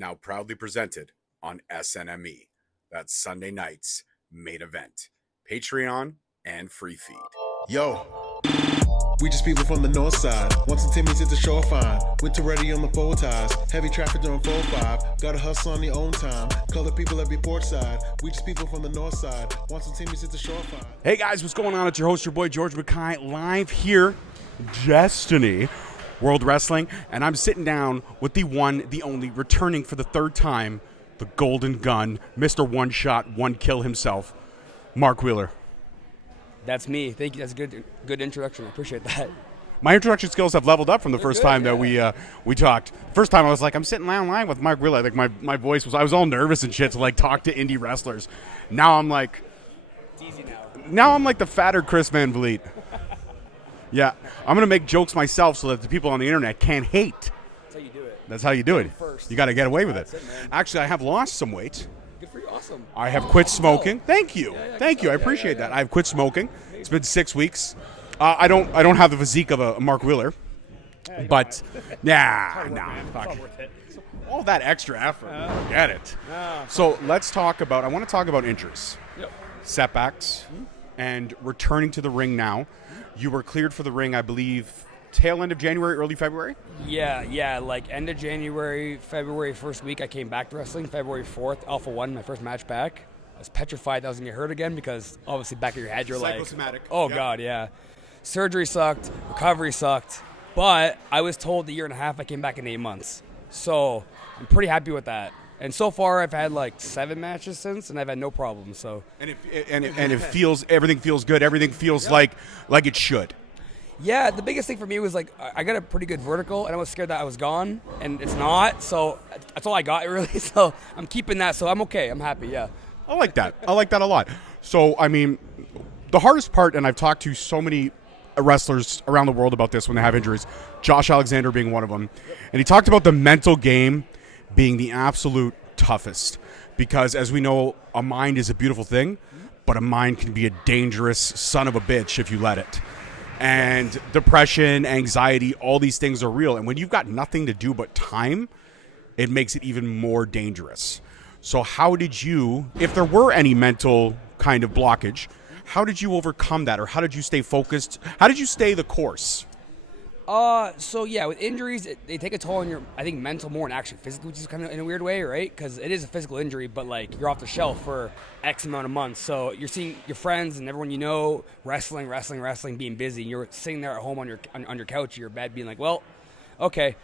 now proudly presented on SNME. That's Sunday night's main event. Patreon and free feed. Yo, we just people from the north side. Once the Timmy's hit the shore fine. Winter ready on the four ties. Heavy traffic during 4-5. Gotta hustle on your own time. Color people every port side. We just people from the north side. Once the Timmy's hit the shore fine. Hey guys, what's going on? It's your host, your boy George Mackay, live here, Destiny World Wrestling, and I'm sitting down with the one, the only, returning for the third time, the Golden Gun, Mr. One Shot, One Kill himself, Mark Wheeler. That's me. Thank you. That's a good introduction. I appreciate that. My introduction skills have leveled up from the They're first good, time yeah. that we talked. First time I was like, I'm sitting online with Mark Wheeler. Like my voice was, I was all nervous and shit to like talk to indie wrestlers. Now I'm like, It's easy now. now I'm like the fatter Chris Van Vliet. Yeah, I'm gonna make jokes myself so that the people on the internet can't hate. That's how you do it. That's how you do it. First. You got to get away with it. That's it, man. Actually, I have lost some weight. Good for you. Awesome. I have quit smoking. Thank you. Yeah, Thank you. I yeah, appreciate yeah. that. I've quit smoking. It's been 6 weeks. I don't have the physique of a Mark Wheeler, but nah. Fuck. All that extra effort. Forget it. So let's talk about. I want to talk about injuries, Yep. setbacks, and returning to the ring now. You were cleared for the ring, I believe, tail end of January, early February. Yeah. Like end of January, February first week, I came back to wrestling. February 4th, Alpha 1, my first match back. I was petrified that I was gonna get hurt again because obviously back of your head you're like, Psychosomatic. oh Yep. god, yeah. Surgery sucked, recovery sucked, but I was told a year and a half. I came back in 8 months, so I'm pretty happy with that. And so far, I've had like 7 matches since, and I've had no problems. So And it feels, everything feels good. Everything feels like it should. yeah, the biggest thing for me was like I got a pretty good vertical, and I was scared that I was gone, and it's not. So that's all I got really. So I'm keeping that. So I'm okay. I'm happy. Yeah. I like that. I like that a lot. So, I mean, the hardest part, and I've talked to so many wrestlers around the world about this when they have injuries, Josh Alexander being one of them, and he talked about the mental game being the absolute toughest because, as we know, a mind is a beautiful thing, but a mind can be a dangerous son of a bitch if you let it. And depression, anxiety, all these things are real. And when you've got nothing to do but time, it makes it even more dangerous. So how did you, if there were any mental kind of blockage, how did you overcome that, or how did you stay focused? How did you stay the course? So yeah, with injuries, they take a toll on your, I think, mental more than actually physical, which is kind of in a weird way, right? Because it is a physical injury, but like you're off the shelf for X amount of months. So you're seeing your friends and everyone you know wrestling, being busy. You're sitting there at home on your couch, your bed, being like, well, okay.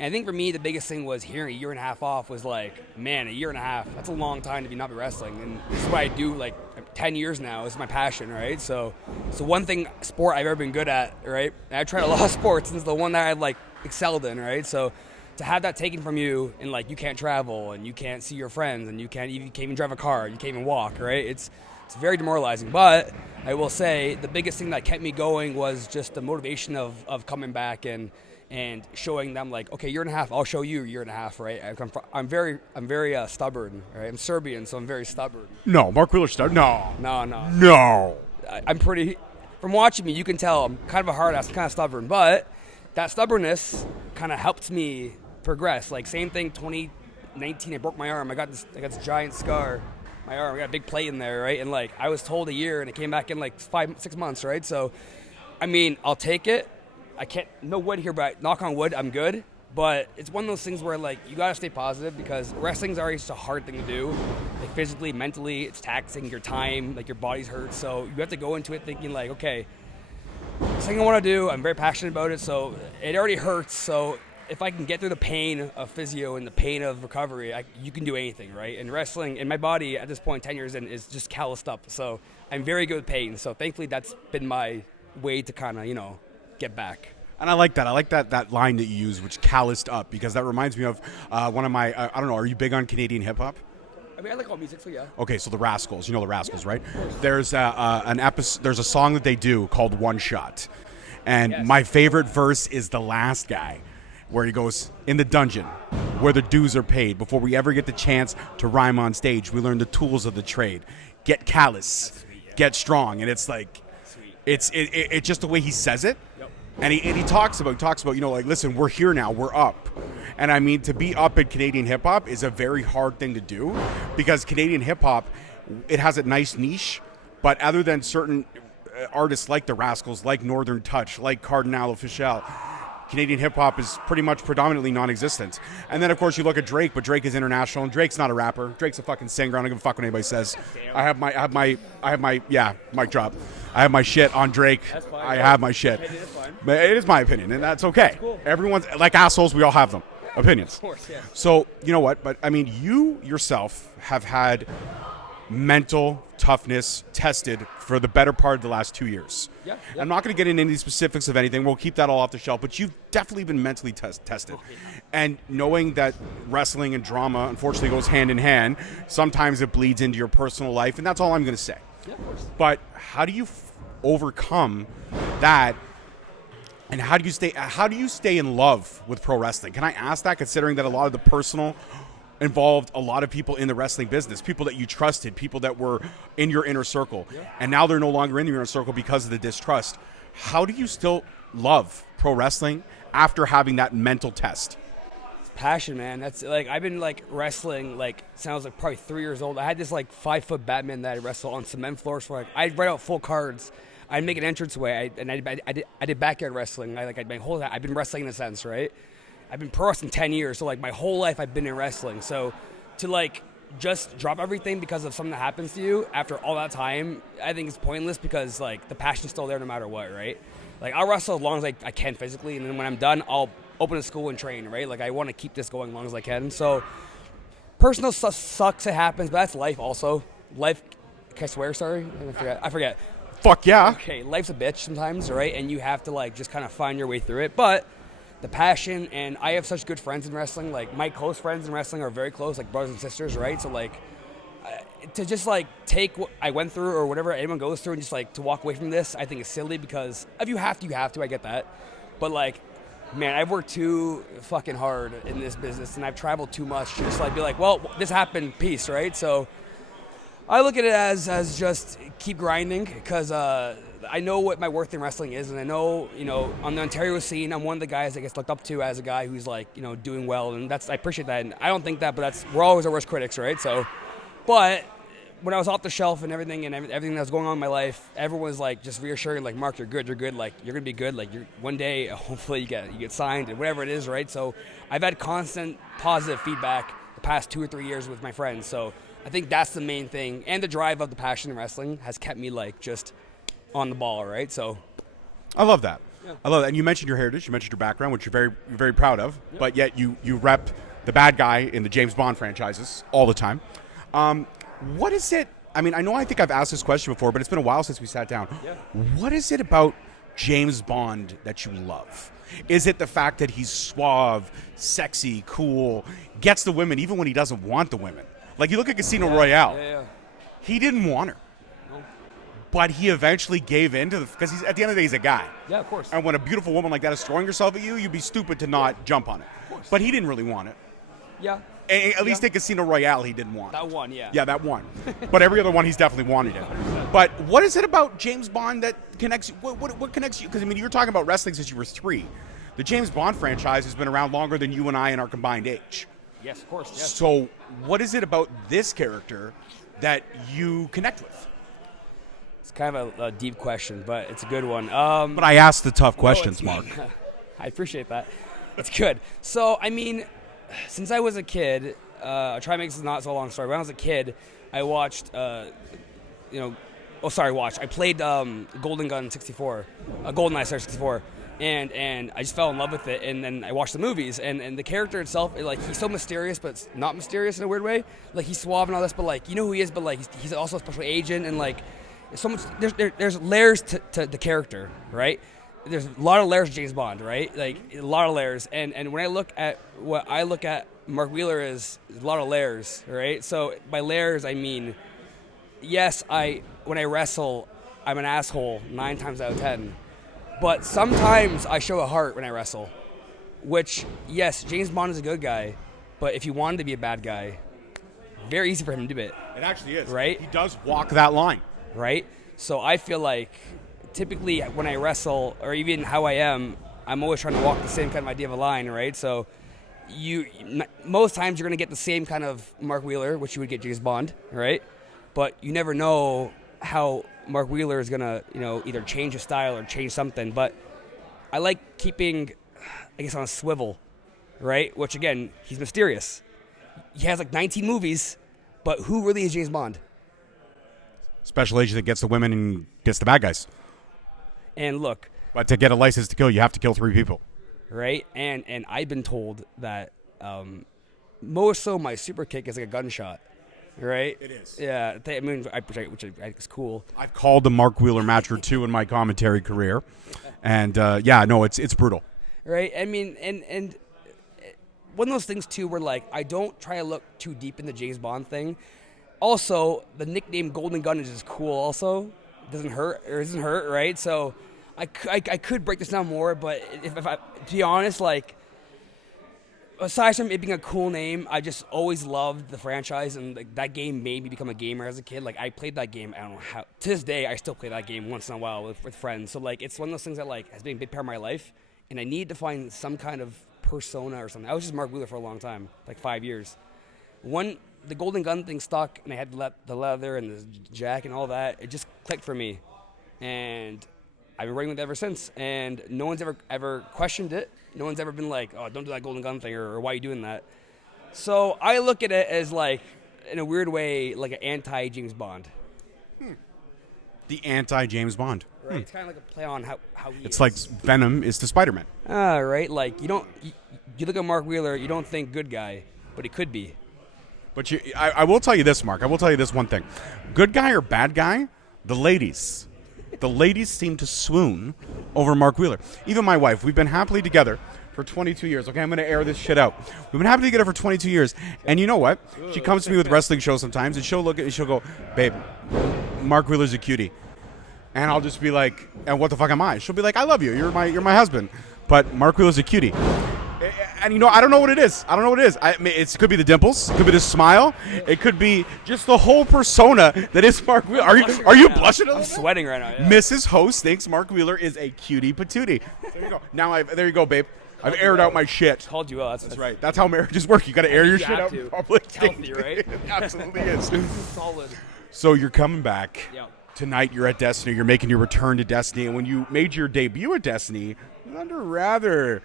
And I think for me, the biggest thing was hearing a year and a half off was like, man, a year and a half, that's a long time to be not be wrestling. And this is what I do like 10 years now. It's my passion, right? So one thing sport I've ever been good at, right? And I've tried a lot of sports, and it's the one that I've like excelled in, right? So to have that taken from you and like you can't travel and you can't see your friends and you can't even drive a car, you can't even walk, right? It's very demoralizing. But I will say the biggest thing that kept me going was just the motivation of coming back and showing them like, okay, year and a half, I'll show you a year and a half, right? I'm very stubborn, right? I'm Serbian, so I'm very stubborn. No, Mark Wheeler started. No. No. I'm pretty, from watching me, you can tell I'm kind of a hard ass, kind of stubborn, but that stubbornness kind of helped me progress. Like same thing, 2019, I broke my arm. I got this giant scar, my arm. I got a big plate in there, right? And like I was told a year, and it came back in like 5-6 months, right? So, I mean, I'll take it. I can't, no wood here, but knock on wood, I'm good. But it's one of those things where, like, you got to stay positive because wrestling's already just a hard thing to do. Like, physically, mentally, it's taxing your time, like, your body's hurt. So you have to go into it thinking, like, okay, this thing I want to do, I'm very passionate about it, so it already hurts. So if I can get through the pain of physio and the pain of recovery, you can do anything, right? And wrestling, and my body at this point, 10 years in, is just calloused up. So I'm very good with pain. So thankfully, that's been my way to kind of, get back. And I like that. I like that line that you use, which calloused up, because that reminds me of one of my, I don't know, are you big on Canadian hip-hop? I mean, I like all music, so yeah. Okay, so the Rascals. You know the Rascals, right? There's there's a song that they do called One Shot. And Yes. my favorite verse is the last guy, where he goes, in the dungeon, where the dues are paid. Before we ever get the chance to rhyme on stage, we learn the tools of the trade. Get callous, get strong. And it's like, it's just the way he says it. Yep. And he talks about like, listen, we're here now, we're up. And I mean, to be up in Canadian hip hop is a very hard thing to do, because Canadian hip hop, it has a nice niche, but other than certain artists like the Rascals, like Northern Touch, like Cardinal Official, Canadian hip hop is pretty much predominantly non-existent. And then of course you look at Drake, but Drake is international, and Drake's not a rapper. Drake's a fucking singer. I don't give a fuck what anybody says. I have my mic drop. I have my shit on Drake. That's fine. I have my shit. Hey, that's fine. But it is my opinion, and that's okay. That's cool. Everyone's like assholes. We all have them. Opinions. Of course, yeah. So you know what? But I mean, you yourself have had mental toughness tested for the better part of the last 2 years. Yeah. I'm not going to get into any specifics of anything. We'll keep that all off the shelf. But you've definitely been mentally tested. And knowing that wrestling and drama, unfortunately, goes hand in hand, sometimes it bleeds into your personal life. And that's all I'm going to say. Yeah, of course. But how do you overcome that? And how do you stay in love with pro wrestling? Can I ask that, considering that a lot of the personal involved a lot of people in the wrestling business, people that you trusted, people that were in your inner circle, and now they're no longer in your inner circle because of the distrust. How do you still love pro wrestling after having that mental test? It's passion, man. That's like, I've been like wrestling like since I was like probably 3 years old. I had this like 5-foot Batman that I wrestled on cement floors for, like, I'd write out full cards. I'd make an entrance way. I did backyard wrestling. I've been wrestling in a sense, right? I've been pro wrestling 10 years, so like my whole life I've been in wrestling. So to like just drop everything because of something that happens to you after all that time, I think it's pointless, because like the passion's still there no matter what, right? Like I'll wrestle as long as I can physically, and then when I'm done, I'll open a school and train, right? Like I want to keep this going as long as I can. So personal stuff sucks, it happens, but that's life also. Life, can I swear, sorry? I forget. Fuck yeah. Okay, life's a bitch sometimes, right? And you have to like just kind of find your way through it. But the passion, and I have such good friends in wrestling. Like my close friends in wrestling are very close, like brothers and sisters, right? So like to just like take what I went through or whatever anyone goes through and just like to walk away from this, I think is silly, because if you have to, I get that. But like, man, I've worked too fucking hard in this business, and I've traveled too much to just like be like, well, this happened, peace, right? So I look at it as just keep grinding, because I know what my worth in wrestling is, and I know, on the Ontario scene, I'm one of the guys that gets looked up to as a guy who's like, doing well, and I appreciate that, and I don't think that, but we're always our worst critics, right? So, but when I was off the shelf and everything that was going on in my life, everyone was like just reassuring, like, Mark, you're good, like you're gonna be good, like one day hopefully you get signed and whatever it is, right? So I've had constant positive feedback the past 2 or 3 years with my friends, so I think that's the main thing, and the drive of the passion in wrestling has kept me like just on the ball, right? So I love that. Yeah. I love that. And you mentioned your heritage, you mentioned your background, which you're very proud of, but yet you rep the bad guy in the James Bond franchises all the time. What is it? I mean, I think I've asked this question before, but it's been a while since we sat down. Yeah. What is it about James Bond that you love? Is it the fact that he's suave, sexy, cool, gets the women even when he doesn't want the women? Like, you look at Casino Royale. Yeah. He didn't want her. No. But he eventually gave in to because at the end of the day, he's a guy. Yeah, of course. And when a beautiful woman like that is throwing herself at you, you'd be stupid to not jump on it. But he didn't really want it. Yeah. At least in Casino Royale, he didn't want it. That one, yeah. Yeah, that one. But every other one, he's definitely wanted it. But what is it about James Bond that connects you? What connects you? Because, I mean, you're talking about wrestling since you were 3. The James Bond franchise has been around longer than you and I in our combined age. Yes, of course. Yes. So what is it about this character that you connect with? It's kind of a deep question, but it's a good one. But I asked the tough questions, Mark. I appreciate that. It's good. So, I mean, since I was a kid, I'll try to make this not so long story. When I was a kid, I watched, I played Golden Gun 64, GoldenEye 64. And I just fell in love with it, and then I watched the movies, and the character itself, like, he's so mysterious, but it's not mysterious in a weird way. Like, he's suave and all this, but like, you know who he is, but like, he's also a special agent, and like, so much. There's layers to the character, right? There's a lot of layers to James Bond, right? Like, a lot of layers, and when I look at what I look at Mark Wheeler is a lot of layers, right? So by layers, I mean, yes, when I wrestle, I'm an asshole 9 times out of 10. But sometimes I show a heart when I wrestle, which, yes, James Bond is a good guy, but if you wanted to be a bad guy, very easy for him to do it. It actually is. Right? He does walk that line. Right? So I feel like typically when I wrestle, or even how I am, I'm always trying to walk the same kind of idea of a line, right? So most times you're going to get the same kind of Mark Wheeler, which you would get James Bond, right? But you never know how Mark Wheeler is going to, either change his style or change something. But I like keeping, I guess, on a swivel, right? Which, again, he's mysterious. He has like 19 movies, but who really is James Bond? Special agent that gets the women and gets the bad guys. And look. But to get a license to kill, you have to kill 3 people. Right? And I've been told that more so my super kick is like a gunshot. Right? It is. Yeah. I mean, which I think is cool. I've called the Mark Wheeler match or 2 in my commentary career. And, it's brutal. Right? I mean, and one of those things, too, where, like, I don't try to look too deep in the James Bond thing. Also, the nickname Golden Gun is just cool also. It doesn't hurt, right? So I could break this down more, but if I, to be honest, like, aside from it being a cool name, I just always loved the franchise, and like, that game made me become a gamer as a kid. Like, I played that game, I don't know how, to this day, I still play that game once in a while with friends. So, like, it's one of those things that, like, has been a big part of my life, and I need to find some kind of persona or something. I was just Mark Wheeler for a long time, like 5 years. The Golden Gun thing stuck, and I had the leather and the jack and all that. It just clicked for me, and I've been running with it ever since. And no one's ever questioned it. No one's ever been like, "Oh, don't do that Golden Gun thing," or "Why are you doing that?" So I look at it as, like, in a weird way, like an anti-James Bond. The anti-James Bond. Right. It's kind of like a play on how he It's is. like Venom is to Spider-Man. Right. Like, you look at Mark Wheeler, you don't think good guy, but he could be. But I will tell you this, Mark. I will tell you this one thing. Good guy or bad guy, the ladies seem to swoon over Mark Wheeler. Even my wife, we've been happily together for 22 years. Okay, I'm going to air this shit out. We've been happily together for 22 years. And you know what? She comes to me with wrestling shows sometimes, and she'll look at me and she'll go, "Babe, Mark Wheeler's a cutie." And I'll just be like, "And what the fuck am I?" She'll be like, "I love you. You're my husband. But Mark Wheeler's a cutie." And I don't know what it is. I mean, it could be the dimples. It could be the smile. It could be just the whole persona that is Mark Wheeler. Are you blushing a little I'm bit? sweating right now. Yeah. Mrs. Host thinks Mark Wheeler is a cutie patootie. There you go. There you go, babe. I've aired out my shit. Called you out. That's right. That's how marriages work. You got to air your shit have out to. in public. It's healthy, right? It absolutely is. Solid. So you're coming back. Yeah. Tonight you're at Destiny. You're making your return to Destiny. And when you made your debut at Destiny, it was under rather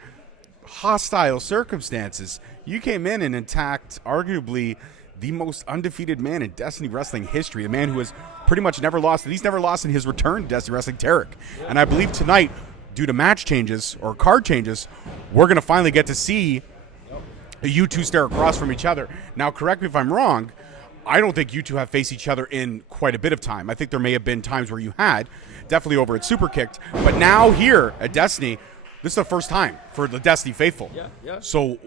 hostile circumstances. You came in and attacked arguably the most undefeated man in Destiny Wrestling history, a man who has pretty much never lost. He's never lost in his return to Destiny Wrestling, Tarek. Yeah. And I believe tonight, due to match changes or card changes, we're going to finally get to see you two stare across from each other. Now, correct me if I'm wrong, I don't think you two have faced each other in quite a bit of time. I think there may have been times where you had, definitely over at Superkicked, but now here at Destiny, this is the first time for the Destiny faithful. Yeah. So,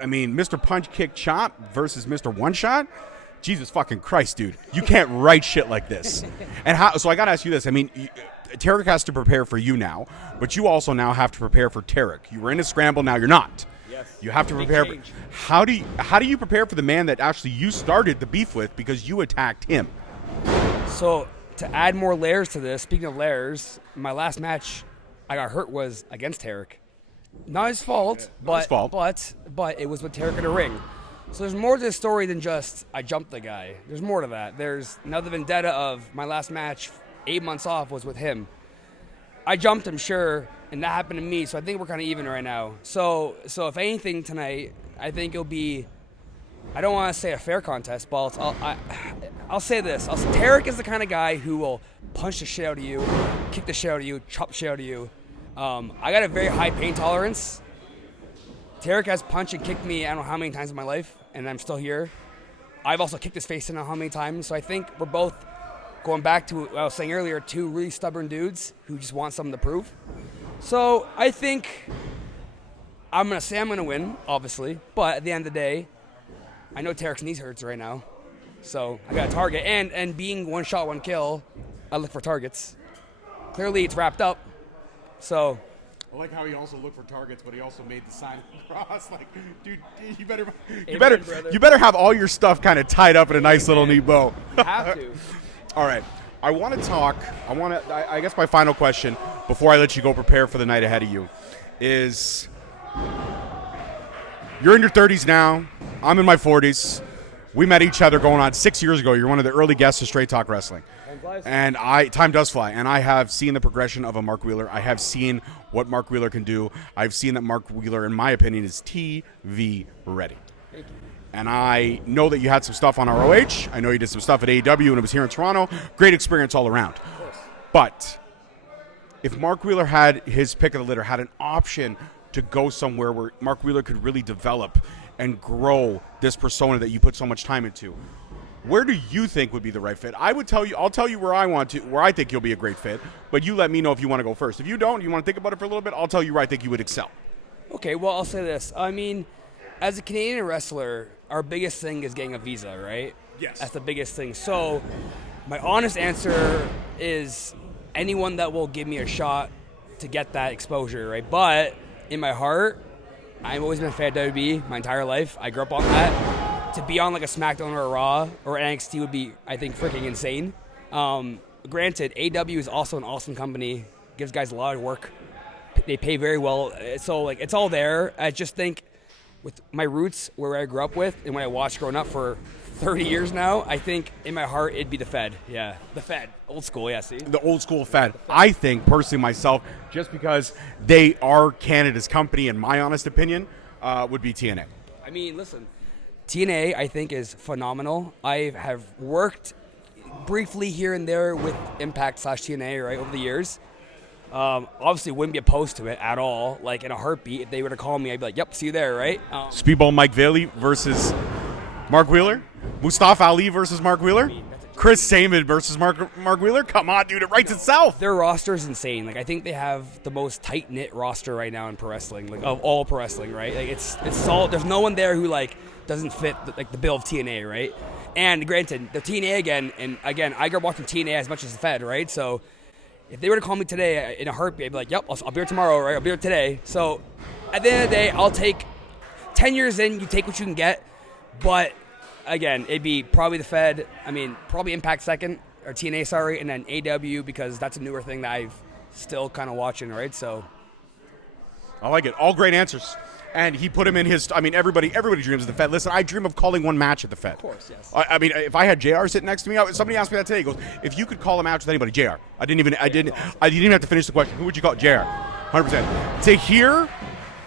I mean, Mr. Punch Kick Chop versus Mr. One Shot? Jesus fucking Christ, dude. You can't write shit like this. So I got to ask you this. I mean, Tarek has to prepare for you now, but you also now have to prepare for Tarek. You were in a scramble, now you're not. Yes. You have to prepare. How do you prepare for the man that actually you started the beef with because you attacked him? So to add more layers to this, speaking of layers, my last match I got hurt was against Tarek. Not his fault, but it was with Tarek in a ring. So there's more to this story than just I jumped the guy. There's more to that. There's another vendetta of my last match, 8 months off, was with him. I jumped him, sure, and that happened to me, so I think we're kind of even right now. So if anything tonight, I think it'll be, I don't want to say a fair contest, but I'll say this. Tarek is the kind of guy who will punch the shit out of you, kick the shit out of you, chop the shit out of you. I got a very high pain tolerance. Tarek has punched and kicked me I don't know how many times in my life, and I'm still here. I've also kicked his face in I don't know how many times, so I think we're both, going back to what I was saying earlier, two really stubborn dudes who just want something to prove. So I think I'm going to win, obviously, but at the end of the day, I know Tarek's knees hurts right now, so I got a target. And being one shot, one kill, I look for targets. Clearly, it's wrapped up, so... I like how he also looked for targets, but he also made the sign of the cross. Like, dude, you better have all your stuff kind of tied up in a nice little neat bow. You have to. All right. I want to talk. I guess my final question before I let you go prepare for the night ahead of you is: you're in your 30s now. I'm in my 40s. We met each other going on 6 years ago. You're one of the early guests of Straight Talk Wrestling. And time does fly. And I have seen the progression of a Mark Wheeler. I have seen what Mark Wheeler can do. I've seen that Mark Wheeler, in my opinion, is TV ready. Thank you. And I know that you had some stuff on ROH. I know you did some stuff at AEW and it was here in Toronto. Great experience all around. But if Mark Wheeler had his pick of the litter, had an option to go somewhere where Mark Wheeler could really develop and grow this persona that you put so much time into, where do you think would be the right fit? I'll tell you where I think you'll be a great fit, but you let me know if you want to go first. If you don't, you want to think about it for a little bit, I'll tell you where I think you would excel. Okay, well, I'll say this. I mean, as a Canadian wrestler, our biggest thing is getting a visa, right? Yes. That's the biggest thing. So my honest answer is anyone that will give me a shot to get that exposure, right? But in my heart, I've always been a fan of WWE my entire life. I grew up on that. To be on like a SmackDown or a Raw or NXT would be, I think, freaking insane. Granted, AW is also an awesome company. Gives guys a lot of work. They pay very well. So like it's all there. I just think with my roots, where I grew up with, and when I watched growing up for 30 years now, I think in my heart it'd be the Fed. Yeah, the Fed. Old school, yeah, see? The old school Fed. I think, personally myself, just because they are Canada's company, in my honest opinion, would be TNA. I mean, listen, TNA I think is phenomenal. I have worked briefly here and there with Impact / TNA, right, over the years. Obviously wouldn't be opposed to it at all. Like in a heartbeat, if they were to call me, I'd be like, yep, see you there, right? Speedball Mike Bailey versus Mark Wheeler. Mustafa Ali versus Mark Wheeler. Chris Samon versus Mark Wheeler. Come on, dude, it writes itself. Their roster is insane. Like I think they have the most tight knit roster right now in pro wrestling, like of all pro wrestling, right? Like it's solid. There's no one there who like doesn't fit the bill of TNA, right? And granted, the TNA again, I grew up watching TNA as much as the Fed, right? So if they were to call me today in a heartbeat, I'd be like, yep, I'll be here tomorrow, right? I'll be here today. So at the end of the day, I'll take 10 years in, you take what you can get. But again, it'd be probably the Fed. I mean, probably Impact second, or TNA, sorry, and then AW because that's a newer thing that I've still kind of watching, right? So I like it. All great answers. And he put him in his. I mean, everybody dreams of the Fed. Listen, I dream of calling one match at the Fed. Of course, yes. I mean, if I had JR sitting next to me, somebody asked me that today. He goes, "If you could call a match with anybody, JR." I didn't even have to finish the question. Who would you call? JR. 100%.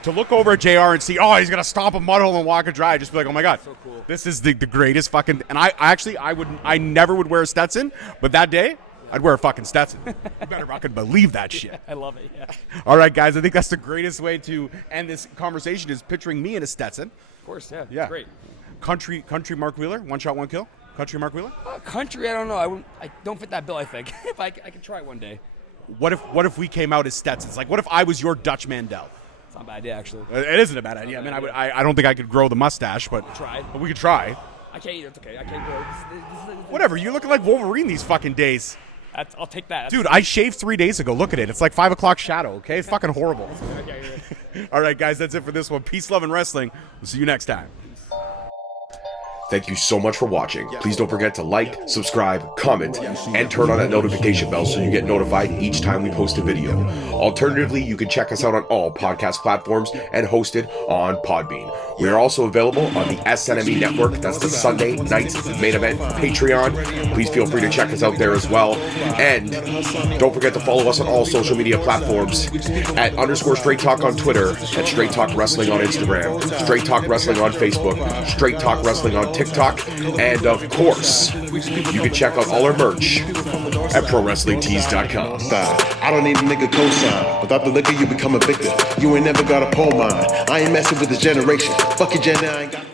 To look over at JR and see, oh, he's gonna stomp a mud hole and walk a dry. Just be like, oh my god, so cool. This is the greatest fucking. And I never would wear a Stetson, but that day, I'd wear a fucking Stetson. You better fucking believe that shit. Yeah, I love it, yeah. All right, guys, I think that's the greatest way to end this conversation is picturing me in a Stetson. Of course, yeah. Yeah. Great. Country Mark Wheeler, one shot, one kill. Country Mark Wheeler? Country, I don't know. I don't fit that bill, I think. If I could try it one day. What if we came out as Stetsons? Like, what if I was your Dutch Mandel? It's not a bad idea, actually. It isn't a bad idea. I don't think I could grow the mustache, but we could try. I can't either. It's okay. I can't grow. Whatever. You're looking like Wolverine these fucking days. I'll take that. Dude, I shaved 3 days ago. Look at it. It's like 5 o'clock shadow, okay? It's fucking horrible. Okay, all right, guys, that's it for this one. Peace, love, and wrestling. We'll see you next time. Thank you so much for watching. Please don't forget to like, subscribe, comment, and turn on that notification bell so you get notified each time we post a video. Alternatively, you can check us out on all podcast platforms and hosted on Podbean. We are also available on the SNME network. That's the Sunday Nights Main Event Patreon. Please feel free to check us out there as well. And don't forget to follow us on all social media platforms at _Straight Talk on Twitter, at Straight Talk Wrestling on Instagram, Straight Talk Wrestling on Facebook, Straight Talk Wrestling on TikTok, and of course, you can check out all our merch at ProWrestlingTees.com. I don't need a nigga cosign. Without the liquor, you become a victim. You ain't never got a pole mine. I ain't messing with this generation. Fuck your gen, I ain't got.